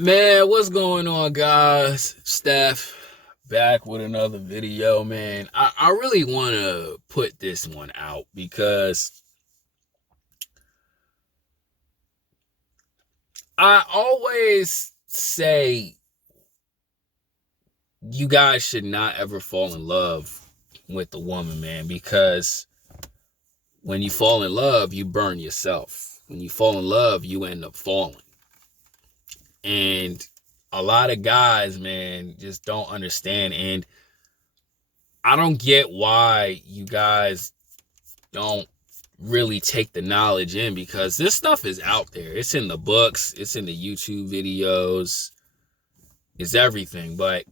Man, what's going on, guys? Steph back with another video, man. I really want to put this one out because I always say you guys should not ever fall in love with the woman, man, because when you fall in love, you burn yourself. When you fall in love, you end up falling. And a lot of guys, man, just don't understand. And I don't get why you guys don't really take the knowledge in, because this stuff is out there. It's in the books, it's in the YouTube videos, it's everything. But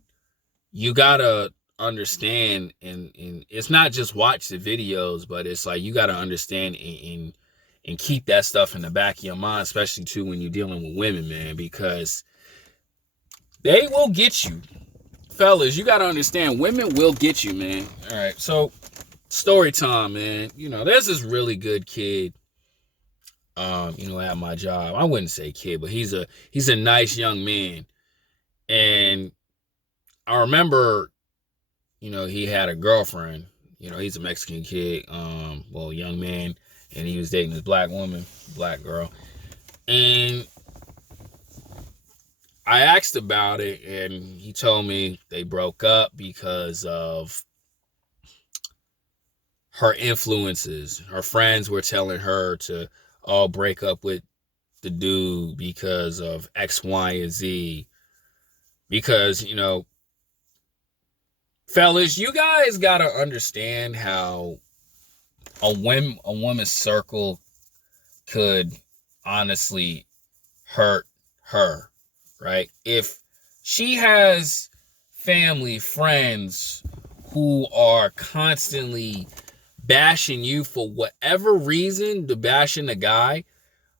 you gotta understand, and it's not just watch the videos, but it's like you gotta understand and keep that stuff in the back of your mind, especially too when you're dealing with women, man, because they will get you. Fellas, you gotta understand, women will get you, man. All right, so story time, man. There's this really good kid, at my job. I wouldn't say kid, but he's a nice young man. And I remember, he had a girlfriend. He's a Mexican kid, young man, and he was dating this black woman, black girl. And I asked about it, and he told me they broke up because of her influences. Her friends were telling her to all break up with the dude because of X, Y, and Z. Because, fellas, you guys gotta understand how a woman's circle could honestly hurt her, right? If she has family, friends who are constantly bashing you for whatever reason, to bashing the guy,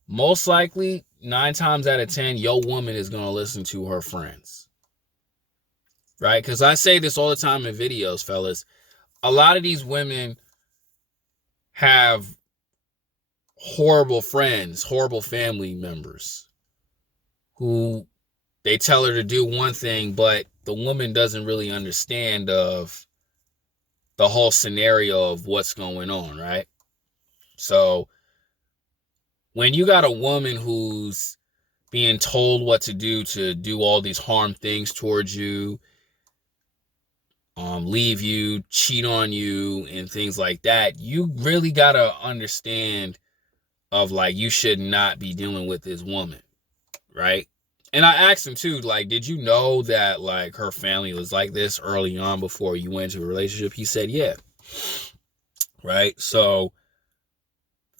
most likely 9 times out of 10, your woman is going to listen to her friends, right? Because I say this all the time in videos, fellas. A lot of these women have horrible friends, horrible family members who they tell her to do one thing, but the woman doesn't really understand of the whole scenario of what's going on, right? So when you got a woman who's being told what to do all these harm things towards you, leave you, cheat on you, and things like that, you really gotta understand of like you should not be dealing with this woman, right? And I asked him too, like, did you know that like her family was like this early on before you went into a relationship? He said, yeah. Right. So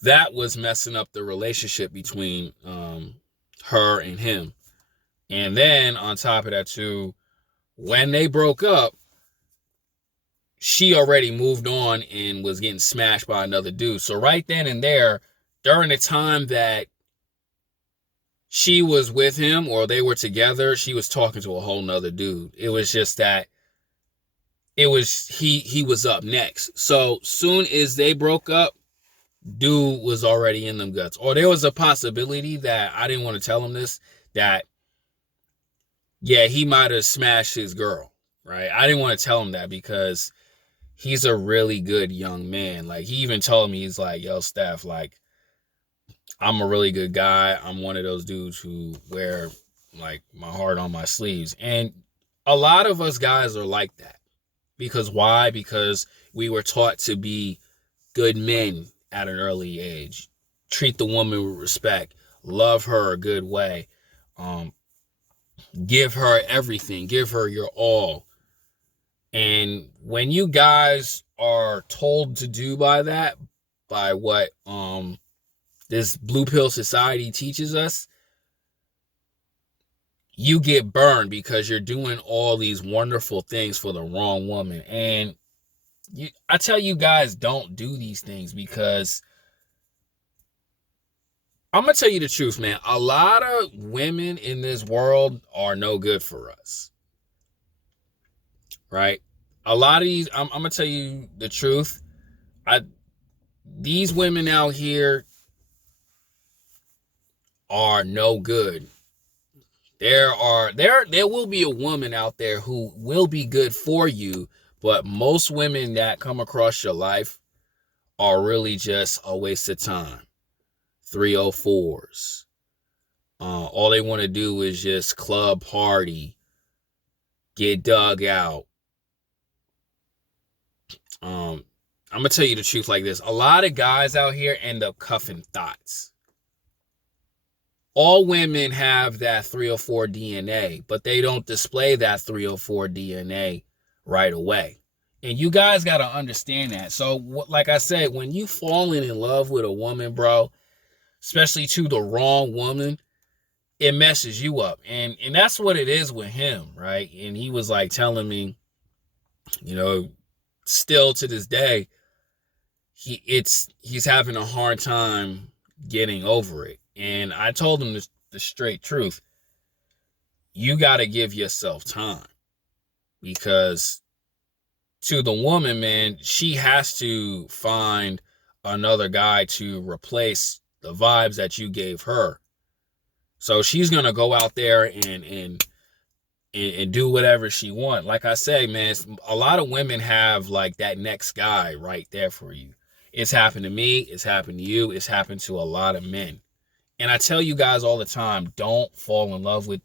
that was messing up the relationship between her and him. And then on top of that too, when they broke up, she already moved on and was getting smashed by another dude. So right then and there, during the time that she was with him or they were together, she was talking to a whole nother dude. It was just that he was up next. So soon as they broke up, dude was already in them guts. Or there was a possibility that I didn't want to tell him this, that yeah, he might have smashed his girl, right? I didn't want to tell him that because he's a really good young man. Like, he even told me, he's like, yo, Steph, like, I'm a really good guy. I'm one of those dudes who wear like my heart on my sleeves. And a lot of us guys are like that. Because why? Because we were taught to be good men at an early age. Treat the woman with respect. Love her a good way. Um, Give her everything. Give her your all. And when you guys are told to do by that, by what this blue pill society teaches us, you get burned because you're doing all these wonderful things for the wrong woman. And I tell you guys, don't do these things, because I'm going to tell you the truth, man. A lot of women in this world are no good for us, right? A lot of these, I'm going to tell you the truth. These women out here are no good There will be a woman out there who will be good for you, but most women that come across your life are really just a waste of time. 304s. All they want to do is just club party, get dug out. I'm gonna tell you the truth like this. A lot of guys out here end up cuffing thoughts. All women have that 304 DNA, but they don't display that 304 DNA right away. And you guys got to understand that. So, like I said, when you falling in love with a woman, bro, especially to the wrong woman, it messes you up. And that's what it is with him, right? And he was like telling me, you know, still to this day, he's having a hard time getting over it. And I told him the straight truth. You got to give yourself time, because to the woman, man, she has to find another guy to replace the vibes that you gave her. So she's going to go out there and do whatever she wants. Like I say, man, a lot of women have like that next guy right there for you. It's happened to me. It's happened to you. It's happened to a lot of men. And I tell you guys all the time, don't fall in love with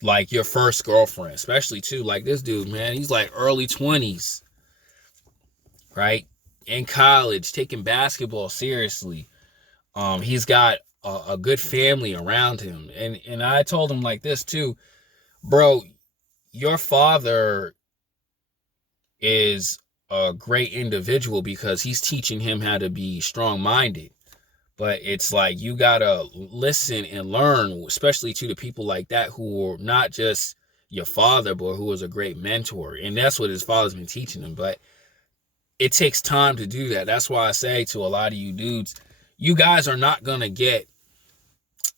like your first girlfriend, especially too, like this dude, man, he's like early 20s, right? In college, taking basketball seriously. He's got a good family around him. And I told him like this too, bro, your father is a great individual because he's teaching him how to be strong-minded. But it's like you gotta listen and learn, especially to the people like that who are not just your father, but who is a great mentor. And that's what his father's been teaching him. But it takes time to do that. That's why I say to a lot of you dudes, you guys are not gonna get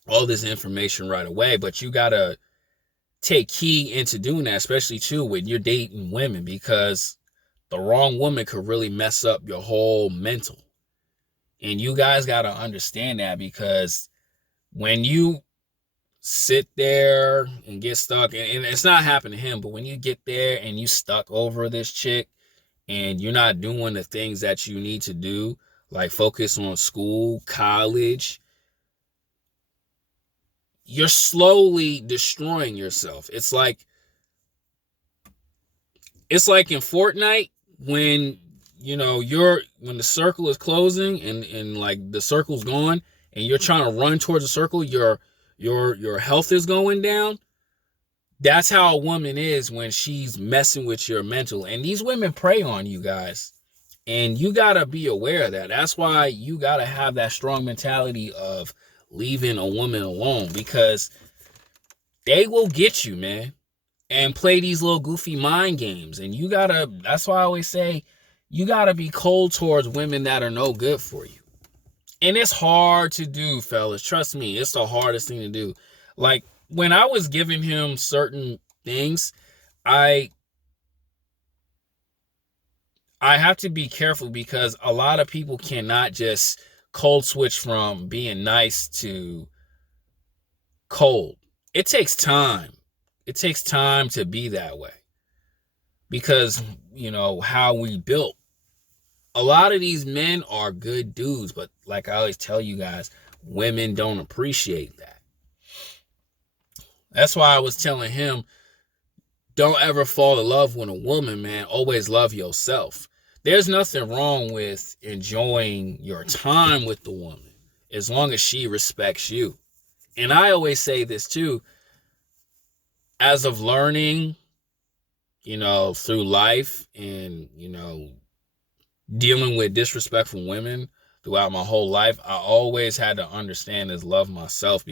all this information right away, but you gotta take key into doing that, especially too when you're dating women, because the wrong woman could really mess up your whole mental. And you guys got to understand that, because when you sit there and get stuck, and it's not happened to him, but when you get there and you stuck over this chick and you're not doing the things that you need to do, like focus on school, college, you're slowly destroying yourself. It's like in Fortnite when when the circle is closing and like the circle's gone and you're trying to run towards the circle, your health is going down. That's how a woman is when she's messing with your mental. And these women prey on you guys. And you got to be aware of that. That's why you got to have that strong mentality of leaving a woman alone, because they will get you, man, and play these little goofy mind games. And that's why I always say, you got to be cold towards women that are no good for you. And it's hard to do, fellas. Trust me, it's the hardest thing to do. Like, when I was giving him certain things, I have to be careful, because a lot of people cannot just cold switch from being nice to cold. It takes time. It takes time to be that way, because, how we built. A lot of these men are good dudes, but like I always tell you guys, women don't appreciate that. That's why I was telling him, don't ever fall in love with a woman, man. Always love yourself. There's nothing wrong with enjoying your time with the woman as long as she respects you. And I always say this too, as of learning, through life and, dealing with disrespectful women throughout my whole life, I always had to understand is love myself,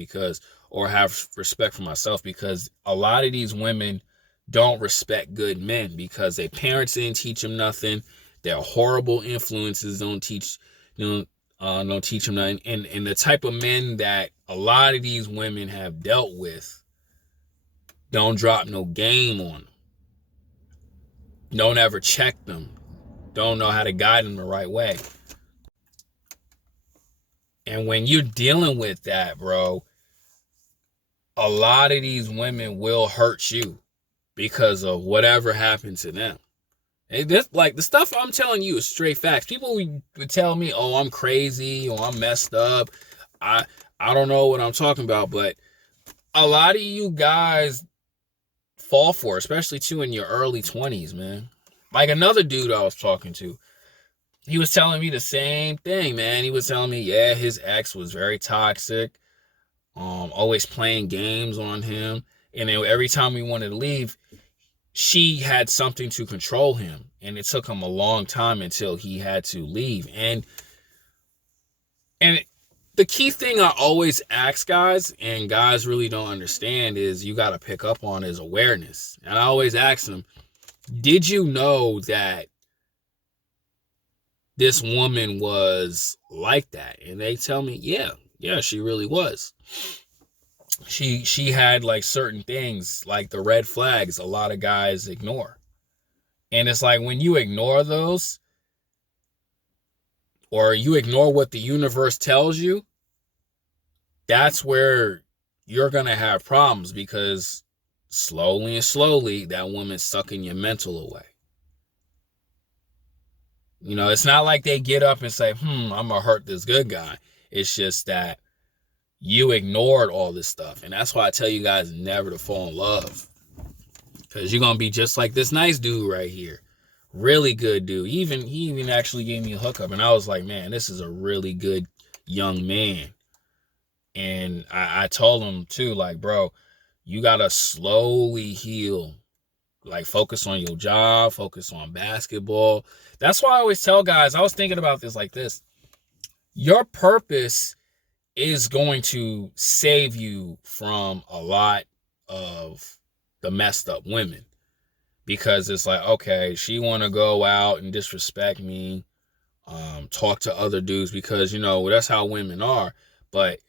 or have respect for myself, because a lot of these women don't respect good men because their parents didn't teach them nothing. Their horrible influences don't teach them nothing. And the type of men that a lot of these women have dealt with don't drop no game on them. Don't ever check them. Don't know how to guide them the right way. And when you're dealing with that, bro, a lot of these women will hurt you because of whatever happened to them. And this, like, the stuff I'm telling you is straight facts. People would tell me, oh, I'm crazy or I'm messed up. I don't know what I'm talking about, but a lot of you guys fall for it, especially too in your early 20s, man. Like another dude I was talking to, he was telling me the same thing, man. He was telling me, yeah, his ex was very toxic, always playing games on him. And then every time we wanted to leave, she had something to control him. And it took him a long time until he had to leave. And the key thing I always ask guys, and guys really don't understand, is you got to pick up on his awareness. And I always ask them, did you know that this woman was like that? And they tell me, yeah, she really was. She had like certain things, like the red flags a lot of guys ignore. And it's like when you ignore those, or you ignore what the universe tells you, that's where you're going to have problems, because slowly and slowly that woman's sucking your mental away. You know, it's not like they get up and say, I'm going to hurt this good guy. It's just that you ignored all this stuff. And that's why I tell you guys never to fall in love. Because you're going to be just like this nice dude right here. Really good dude. He even actually gave me a hookup. And I was like, man, this is a really good young man. And I told him too, like, bro, you got to slowly heal. Like, focus on your job, focus on basketball. That's why I always tell guys, I was thinking about this like this. Your purpose is going to save you from a lot of the messed up women. Because it's like, okay, she want to go out and disrespect me, talk to other dudes, because, you know, that's how women are. But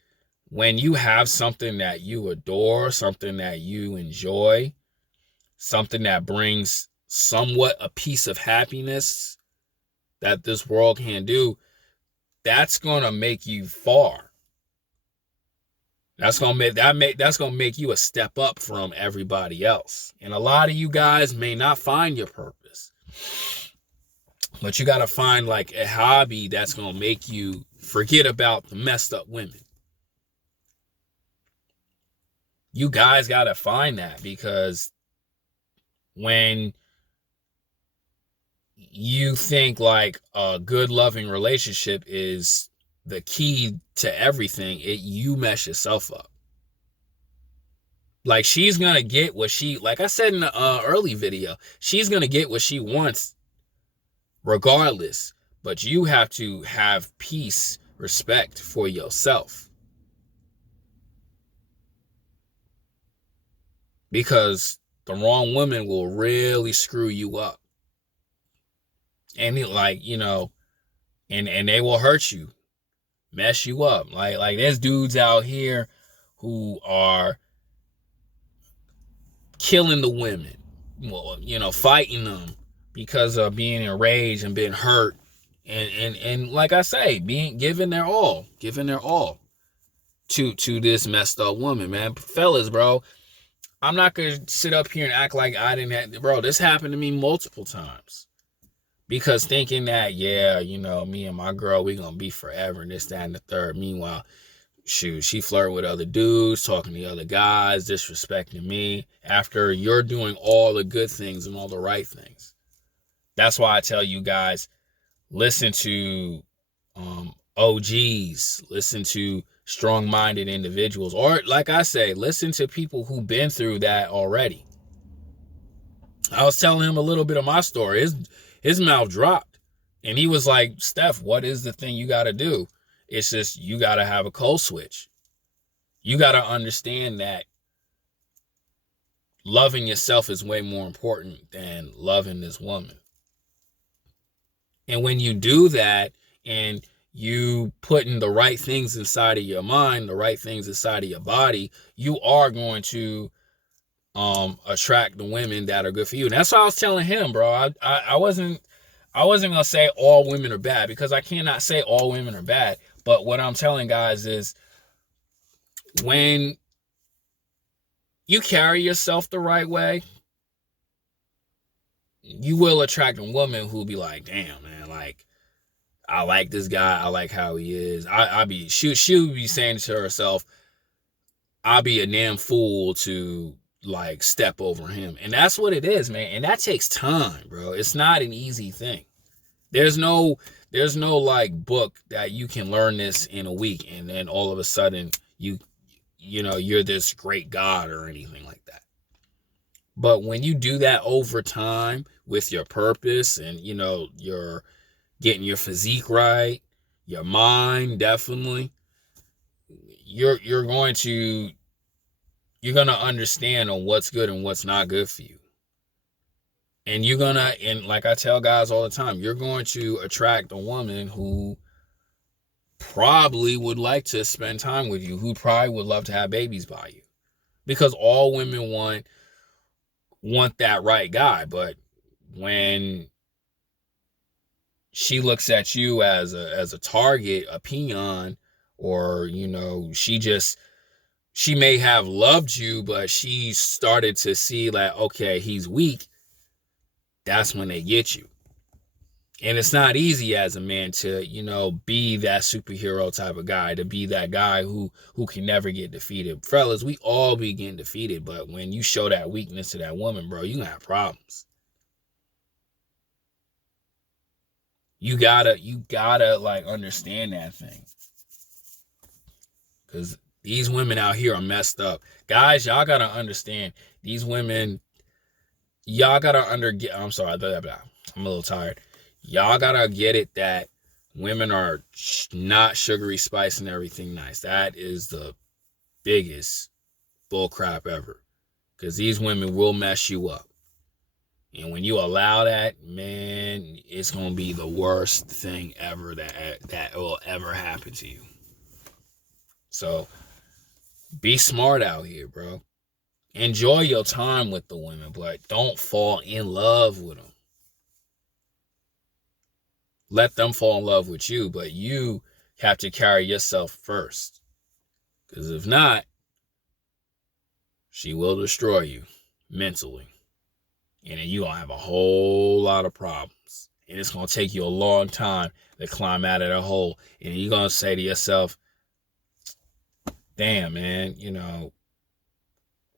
when you have something that you adore, something that you enjoy, something that brings somewhat a piece of happiness that this world can't do, that's going to make you far. That's going to make you a step up from everybody else. And a lot of you guys may not find your purpose. But you got to find like a hobby that's going to make you forget about the messed up women. You guys got to find that, because when you think like a good loving relationship is the key to everything, you mess yourself up. Like, she's going to get what she, like I said in the early video, she's going to get what she wants regardless. But you have to have peace, respect for yourself. Because the wrong woman will really screw you up. And like, you know, and they will hurt you, mess you up. Like there's dudes out here who are killing the women, well, you know, fighting them because of being enraged and being hurt. And like I say, giving their all to this messed up woman, man. Fellas, bro, I'm not going to sit up here and act like I didn't have, bro, this happened to me multiple times. Because thinking that, yeah, you know, me and my girl, we going to be forever and this, that, and the third. Meanwhile, shoot, she flirting with other dudes, talking to other guys, disrespecting me after you're doing all the good things and all the right things. That's why I tell you guys, listen to OGs, listen to strong-minded individuals, or like I say, listen to people who've been through that already. I was telling him a little bit of my story. His mouth dropped, and he was like, Steph, what is the thing you got to do? It's just, you got to have a code switch. You got to understand that loving yourself is way more important than loving this woman. And when you do that, and you putting the right things inside of your mind, the right things inside of your body, you are going to attract the women that are good for you. And that's what I was telling him, bro. I wasn't gonna say all women are bad, because I cannot say all women are bad. But what I'm telling guys is, when you carry yourself the right way, you will attract a woman who'll be like, damn, man, like, I like this guy. I like how he is. She'll be saying to herself, I'll be a damn fool to like step over him. And that's what it is, man. And that takes time, bro. It's not an easy thing. There's no like book that you can learn this in a week and then all of a sudden you're this great god or anything like that. But when you do that over time with your purpose and you're getting your physique right, your mind definitely, you're going to understand on what's good and what's not good for you. And and like I tell guys all the time, you're going to attract a woman who probably would like to spend time with you, who probably would love to have babies by you. Because all women want that right guy. But when she looks at you as a target, a peon, or she may have loved you, but she started to see like, okay, he's weak. That's when they get you. And it's not easy as a man to, be that superhero type of guy, to be that guy who can never get defeated. Fellas, we all be getting defeated, but when you show that weakness to that woman, bro, you're gonna have problems. You gotta like understand that thing. Because these women out here are messed up. Guys, y'all gotta understand, these women, y'all gotta I'm sorry, I'm a little tired. Y'all gotta get it that women are not sugary spice and everything nice. That is the biggest bullcrap ever. Because these women will mess you up. And when you allow that, man, it's going to be the worst thing ever that will ever happen to you. So, be smart out here, bro. Enjoy your time with the women, but don't fall in love with them. Let them fall in love with you, but you have to carry yourself first. Because if not, she will destroy you mentally. And then you're going to have a whole lot of problems. And it's going to take you a long time to climb out of the hole. And you're going to say to yourself, damn, man,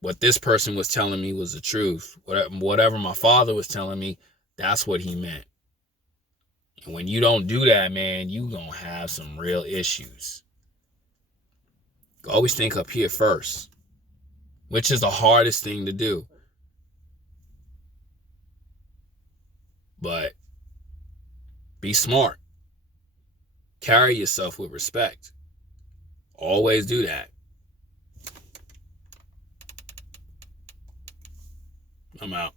what this person was telling me was the truth. Whatever my father was telling me, that's what he meant. And when you don't do that, man, you're going to have some real issues. Always think up here first, which is the hardest thing to do. But be smart. Carry yourself with respect. Always do that. I'm out.